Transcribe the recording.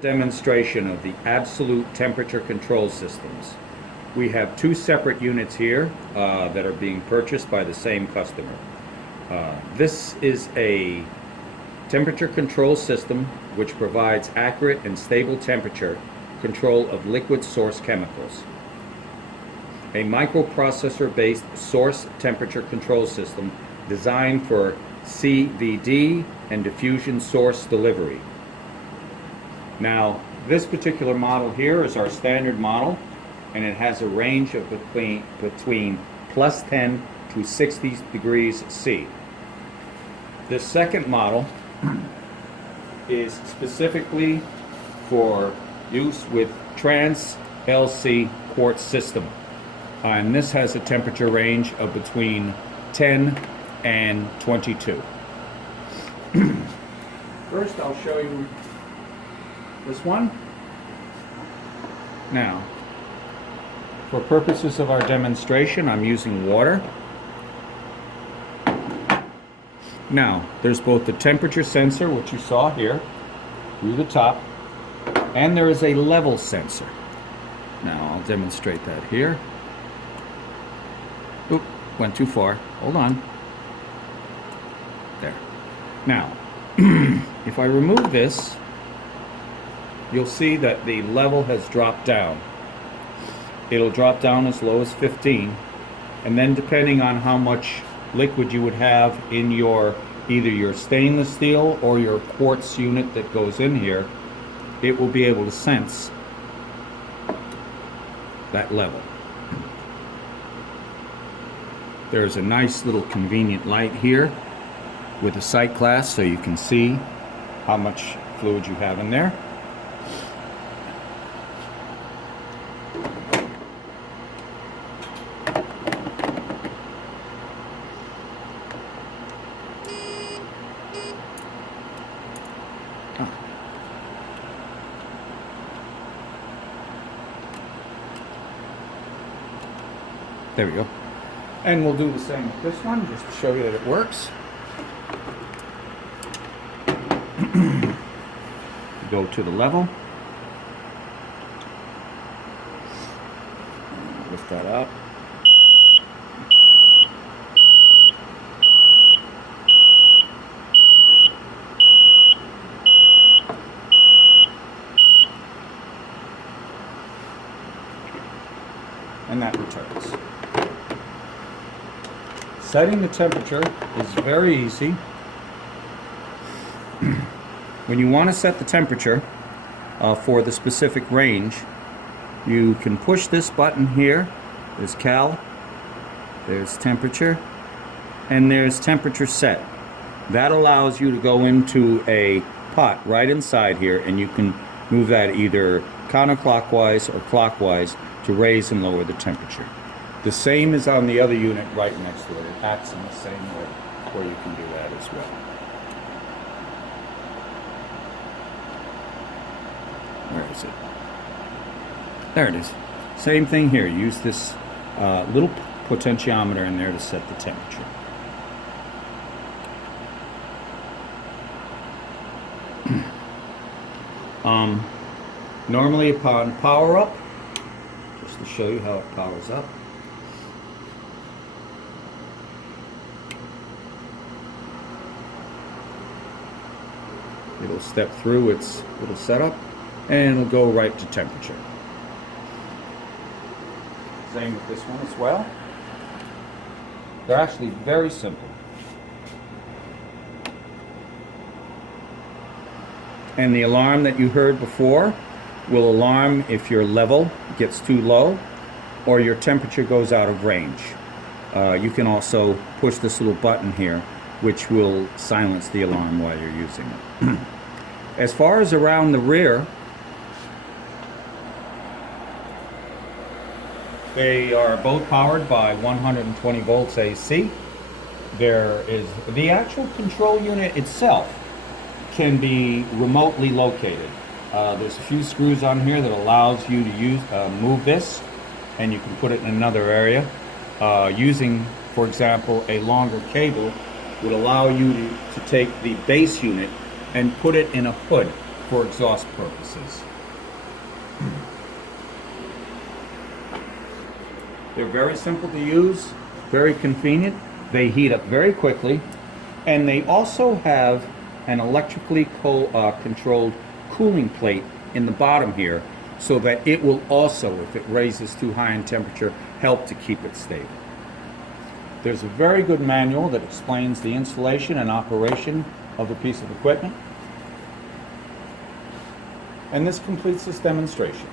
Demonstration of the absolute temperature control systems. We have two separate units here that are being purchased by the same customer. This is a temperature control system which provides accurate and stable temperature control of liquid source chemicals. A microprocessor-based source temperature control system designed for CVD and diffusion source delivery. Now, this particular model here is our standard model, and it has a range of between plus 10 to 60 degrees C. This second model is specifically for use with Trans LC quartz system, and this has a temperature range of between 10 and 22. First, I'll show you this one. Now, for purposes of our demonstration, I'm using water. Now, there's both the temperature sensor, which you saw here, through the top, and there is a level sensor. Now, I'll demonstrate that here. Oop, went too far. Hold on. There. Now, if I remove this, you'll see that the level has dropped down. It'll drop down as low as 15, and then depending on how much liquid you would have in your either your stainless steel or your quartz unit that goes in here, it will be able to sense that level. There's a nice little convenient light here with a sight glass so you can see how much fluid you have in there. There we go. And we'll do the same with this one, just to show you that it works. Go to the level. Lift that up. And that returns. Setting the temperature is very easy. When you want to set the temperature for the specific range, you can push this button here. There's cal, there's temperature, and there's temperature set. That allows you to go into a pot right inside here, and you can move that either counterclockwise or clockwise to raise and lower the temperature. The same is on the other unit right next to it. It acts in the same way where you can do that as well. Where is it? There it is. Same thing here. Use this little potentiometer in there to set the temperature. Normally upon power up, just to show you how it powers up, it'll step through its little setup and it'll go right to temperature. Same with this one as well. They're actually very simple. And the alarm that you heard before will alarm if your level gets too low or your temperature goes out of range. You can also push this little button here, which will silence the alarm while you're using it. As far as around the rear, they are both powered by 120 volts AC. There is the actual control unit itself can be remotely located. There's a few screws on here that allows you to move this, and you can put it in another area. Using, for example, a longer cable would allow you to take the base unit and put it in a hood for exhaust purposes. They're very simple to use, very convenient. They heat up very quickly, and they also have an electrically controlled cooling plate in the bottom here, so that it will also, if it raises too high in temperature, help to keep it stable. There's a very good manual that explains the installation and operation of the piece of equipment. And this completes this demonstration.